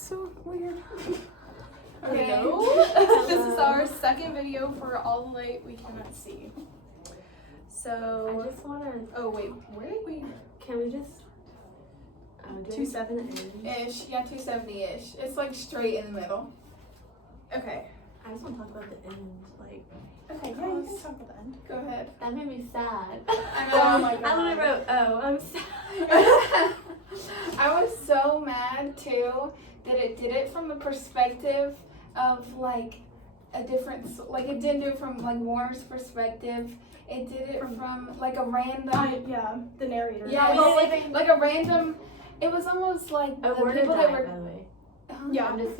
That's so weird. Okay. Hello. This is our second video for All the Light We Cannot See. So. I just wanna. Oh wait, where did we? Can we just? 270-ish. Yeah, 270-ish. It's like straight in the middle. Okay. I just want to talk about the end. Like, Okay. Yeah, you can talk about the end. Go ahead. that made me sad. I know. Oh my I literally God. wrote, "Oh, I'm sad." I was so mad too that it did it from the perspective of like a different, like it didn't do it from like Warner's perspective. It did it from like a random. Yeah, the narrator. Yeah, well, like a random. It was almost like A the word people died, that were. by the way. Yeah. I'm just.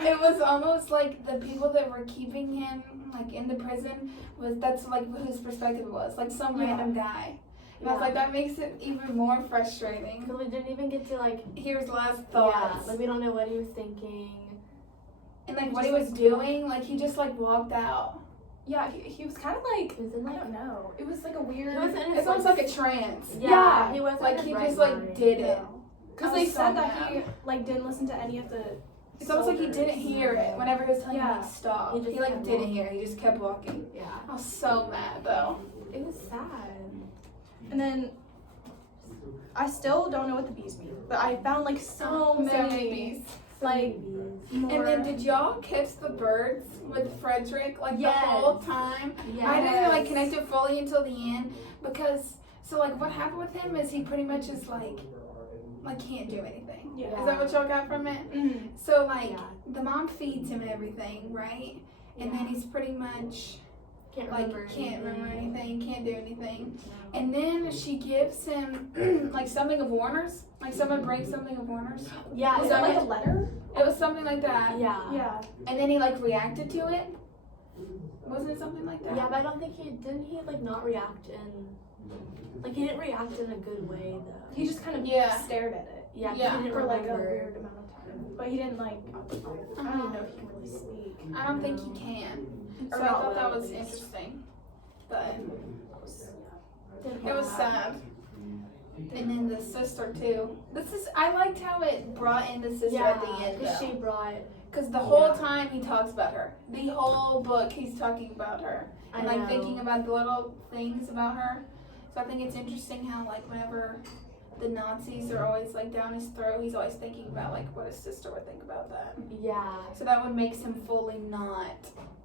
It was almost like the people that were keeping him like in the prison that's like whose perspective it was, like some Yeah. random guy. And I was like, that makes it even more frustrating. Because we didn't even get to like. Here's last Yeah, thoughts. like we don't know what he was thinking. And like what he was doing, like he just like walked out. Yeah, he was kind of like, He was in I like. don't know. It was like a weird. He was in his, It's almost like a trance. Yeah, he wasn't. Like in he his just right like mind. did it. Because I they was so said that he mad. like didn't listen to any of the. It's almost like he soldiers. didn't hear it whenever he was telling Yeah. him to stop. He just He like kept didn't walking. hear it. He just kept walking. Yeah. I was so mad though. It was sad. And then I still don't know what the bees mean, but I found like so many bees. like more. And then did y'all catch the birds with Frederick like Yes. the whole time? Yeah. I didn't like connect it fully until the end because so like what happened with him is he pretty much is like can't do anything. Yeah. Is that what y'all got from it? Mhm. So like Yeah. the mom feeds him and everything, right? And then he's pretty much Can't like remember. can't remember anything, can't do anything. No. And then she gives him like something of Warner's, like someone brings something of Warner's. Yeah. Was it that like a letter? It was something like that. Yeah. Yeah. And then he like reacted to it. Wasn't it something like that? Yeah, but I don't think he didn't. He like not react in. Like he didn't react in a good way though. He just kind of Yeah. stared at it Yeah. 'cause Yeah. He didn't for like a remember. weird amount of time, but he didn't like. I don't even know if he can really speak. I don't think he can. Or So I not thought that well, was at least. interesting. But Didn't it was have- sad. And then the sister too. I liked how it brought in the sister Yeah, at the end because though. she brought. Because the whole Yeah. time he talks about her. The whole book he's talking about her. And I like know. thinking about the little things about her. So I think it's interesting how like whenever the Nazis are always like down his throat, he's always thinking about like what his sister would think about that. Yeah. So that one makes him fully not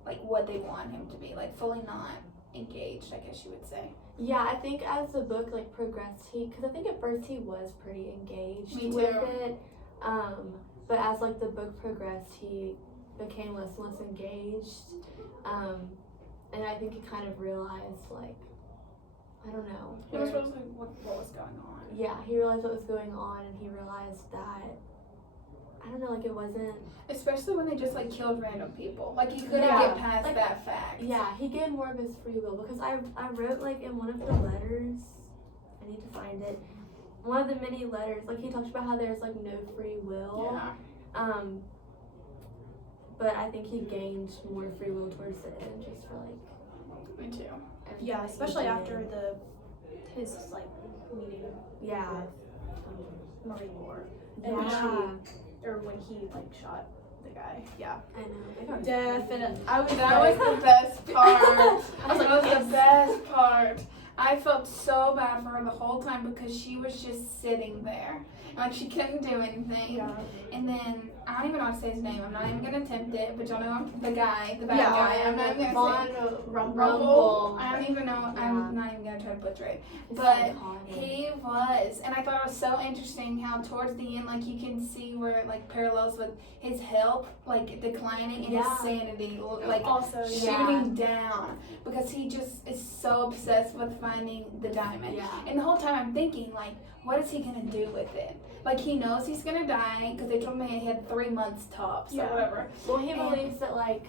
like what they want him to be, like fully not engaged, I guess you would say. Yeah, I think as the book like progressed, because I think at first he was pretty engaged Me with too. it. But as like the book progressed, he became less and less engaged. And I think he kind of realized like, I don't know. He was where- supposed to like what was going on. Yeah, he realized what was going on, and he realized that I don't know, like it wasn't. Especially when they just like killed random people. Like he couldn't Yeah, get past like- that fact. Yeah, he gave more of his free will because I wrote like in one of the letters, I need to find it. One of the many letters, like he talks about how there's like no free will. Yeah. But I think he gained more free will towards the end, just for like. Me too. everything Yeah, that he especially did. after his like meeting Yeah. Marie Moore, and when Yeah. when he like shot the guy. Yeah, I know. definitely. That was the best part. I was like, that was yes. the best part. I felt so bad for her the whole time because she was just sitting there. And, like she couldn't do anything. Yeah. And then I don't even know how to say his name. I'm not even gonna attempt it, but y'all know the bad Yeah, guy. I'm not even gonna say Rumble. I don't even know. Yeah. I'm not even gonna try to butcher it. It's But iconic. he was, and I thought it was so interesting how towards the end, like you can see where it like parallels with his health, like declining, and Yeah. his sanity, like Also, shooting down, because he just is so obsessed with finding the diamond. Yeah. And the whole time I'm thinking, like, what is he gonna do with it? Like he knows he's gonna die because they told me he had 3 months tops Yeah. or whatever. Well, he And- believes that like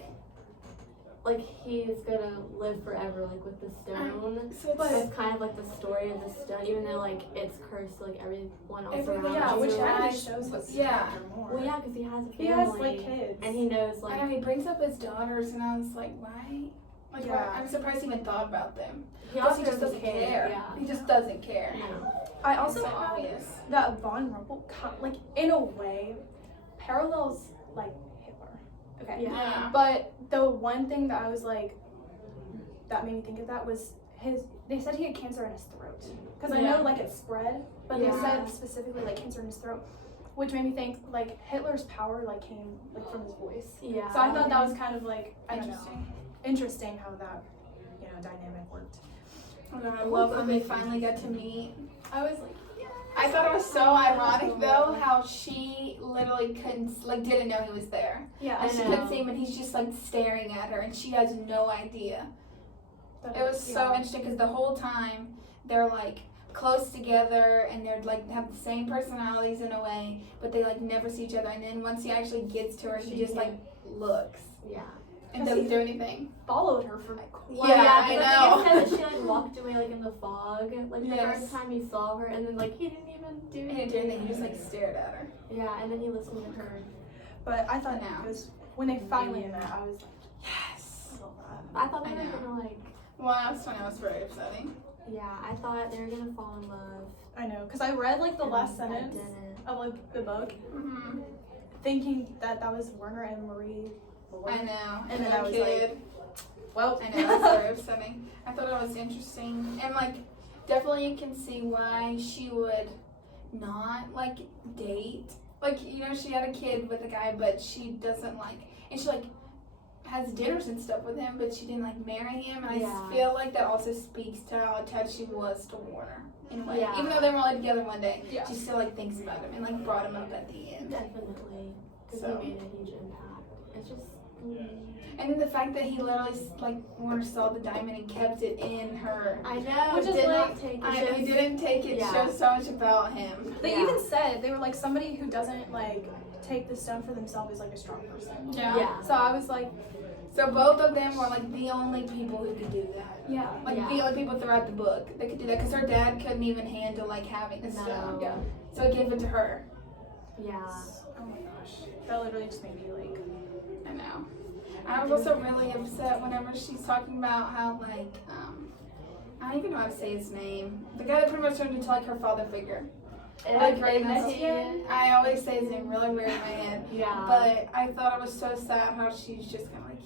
he's gonna live forever, like with the stone. So But it's it's kind of like the story of the stone, even though like it's cursed to like everyone else Everybody around. Yeah, else which you. kind around. of shows his Yeah. character more. Well, yeah, because he has a family. He has like kids. and he knows I like know he brings up his daughters, and I was like, why? Like, Yeah. I'm surprised he even thought about them. He Because also he just doesn't doesn't care. Yeah. He just doesn't care. No. I It's also so had obvious. that Von Rumpel, like in a way, parallels like Hitler. Okay. Yeah. But the one thing that I was like, that made me think of that was they said he had cancer in his throat. Because I know Yeah. like it spread, but Yeah. they said specifically like cancer in his throat, which made me think like Hitler's power like came like from his voice. Yeah. So I thought that was kind of like, I don't know, Interesting. interesting how that, dynamic worked. Oh God, I love when they finally got to meet. I was like, I thought it was so ironic though how she literally didn't know he was there. yeah, And I she know. couldn't see him and he's just like staring at her and she has no idea. It was so interesting because the whole time they're like close together and they're like have the same personalities in a way, but they like never see each other. And then once he actually gets to her, he just like looks Yeah. and doesn't do anything. followed her for like Yeah, I but know. I think it said that she like walked away like in the fog, like the Yes. first time he saw her, and then like he didn't even do He didn't do anything. He just like stared at her. Yeah, and then he listened to her. But I thought I know. it was when they finally met, I was like, Yes. I love that. I thought they I were know. gonna like. Well, that was funny. That was very upsetting. Yeah, I thought they were gonna fall in love. I know, because I read like the and last I sentence didn't. of like the book, Mm-hmm. thinking that was Werner and Marie. I know. And then the I was kid. Well, I know, that's very upsetting. I thought it was interesting. And, like, definitely you can see why she would not, like, date. Like, she had a kid with a guy, but she doesn't, like, and she, like, has dinners and stuff with him, but she didn't, like, marry him. And Yeah. I feel like that also speaks to how attached she was to Warner, in a way. Yeah. Even though they were only together one day, Yeah. she still, like, thinks about him and, like, brought him up at the end. Definitely, because So. he made a huge impact. It's just. And then the fact that he literally, like, Warner saw the diamond and kept it in her. I know. Which is did like- not take it. I know he didn't take it. Yeah. Shows so much about him. they Yeah. even said they were like somebody who doesn't like take the stone for themselves is like a strong person. Yeah. So I was like, So both of them were like the only people who could do that. yeah, Like Yeah. the only people throughout the book that could do that because her dad couldn't even handle like having the No. stone. yeah. So he gave it to her. Yeah. Oh my gosh, that literally just made me like, I know. I was also really upset whenever she's talking about how like I don't even know how to say his name. The guy that pretty much turned into like her father figure. Like right now. I always say his name really weird in my head. Yeah. But I thought it was so sad how she's just kind of like,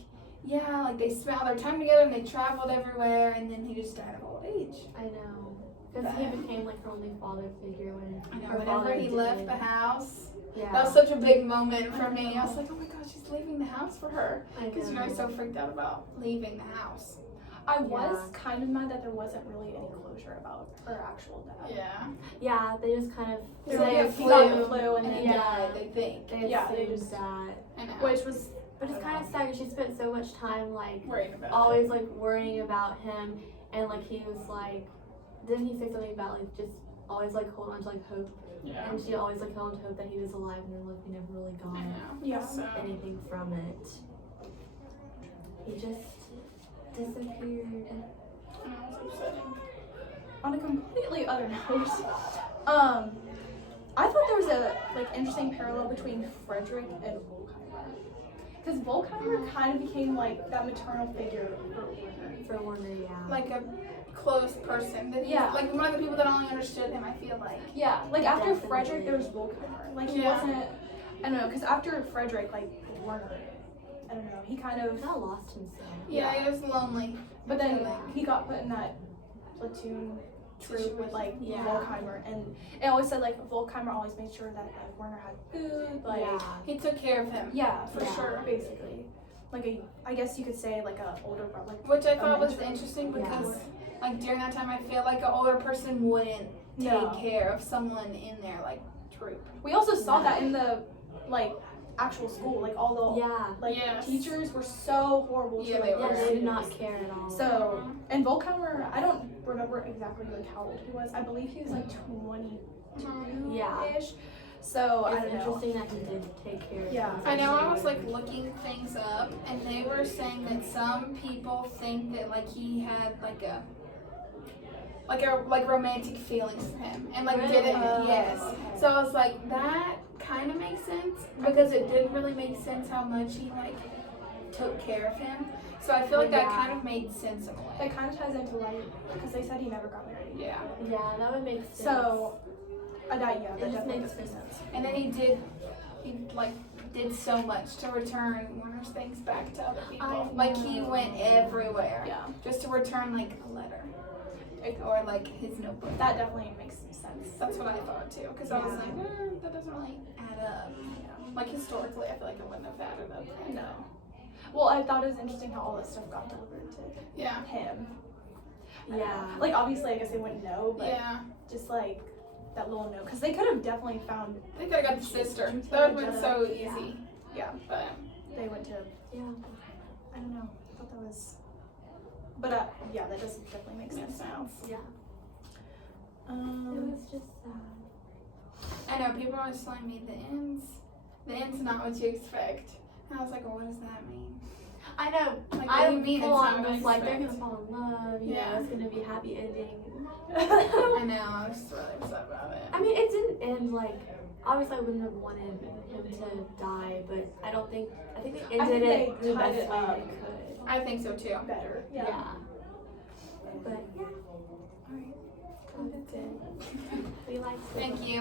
yeah, like they spent all their time together and they traveled everywhere, and then he just died of old age. I know. Because he became like her only father figure when I know. her Whenever father he left did. the house, Yeah. that was such a big moment for me. I was like, oh my god, she's leaving the house for her, I because know. he's so freaked out about leaving the house. I was Yeah. kind of mad that there wasn't really any closure about her actual dad. Yeah. Yeah, they just kind of So They they he got flew, the flu and And then he Yeah. died, they think. they Yeah, they assumed just- that. I know. which was, But it's kind of sad because she spent so much time like Worrying about always like worrying about him, and like he was like, didn't he say something about like just always like hold on to like hope, it. Yeah. and she always like held on to hope that he was alive, and then like we never really got I know. Yeah. So, anything from it. He just disappeared. I know, it's upsetting. on a completely other note, I thought there was a like interesting parallel between Frederick and Volkheimer. Because Volkheimer kind of became like that maternal figure for Werner. For Warner, yeah. Like a close person. That Yeah. Like one of the people that only understood him, I feel like. Yeah, like after Definitely. Frederick, there was Volkheimer. Like he Yeah. wasn't, I don't know, because after Frederick, like Werner, I don't know, he kind He of, kind of lost himself. Yeah, he was lonely. but then Yeah. he got put in that platoon troop with like Yeah. Volkheimer, and it always said like Volkheimer always made sure that like Werner had food, like yeah. He took care of him. yeah, for Yeah. sure, basically, like a, I guess you could say like a older brother, like Which I thought was mentor. interesting Yeah. because, like, during that time, I feel like an older person wouldn't take No. care of someone in their, like, troop. We also saw Yeah. that in the like actual school, like all the Yeah. like Yes. teachers were so horrible Yeah, to they like, Yeah, their they did students. not care at all. So, and Volkheimer, I don't remember exactly like how old he was. I believe he was like 22-ish. Yeah. So, I It's don't know. interesting that he did take care of Yeah. him. I know I was, like, looking things up, and they were saying that some people think that, like, he had, like romantic feelings for him. And, like, Really? didn't, Oh, yes. okay. So I was like, that kind of makes sense, because it didn't really make sense how much he, like, took care of him. So I feel like that Yeah. kind of made sense in a way. It kind of ties into like, because they said he never got married. Yeah. Yeah, that would make sense. So, that It definitely just makes does make sense. And then he did so much to return Warner's things back to other people. I Like he know. went everywhere Yeah, just to return like a letter or like his notebook. that definitely makes sense. That's what I thought too, because I was Yeah. like, that doesn't really add up. Like historically, I feel like it wouldn't have added up. No. Well, I thought it was interesting how all this stuff got delivered to Yeah. him. Yeah. Like, obviously, I guess they wouldn't know, but Yeah. just like that little note. Because they could have definitely found, They could have got the sister. That would have been so Yeah. easy. yeah, But they went to, Yeah. I don't know. I thought that was, but yeah, that does definitely make sense now. Yeah. It was just sad. I know people are always telling me the end's not what you expect. And I was like, well, what does that mean? I know. Like, what I do you mean it's full not on what I was like they're expect? gonna fall in love. You Yeah. know, it's gonna be a happy ending. I know, I was just really upset about it. I mean, it didn't end like. Obviously, I wouldn't have wanted him to die, but I think they I ended think it they the tied best it way up. they could. I think so too. Better. Yeah. Yeah. But yeah, Alright. it was good. We liked it. Thank you.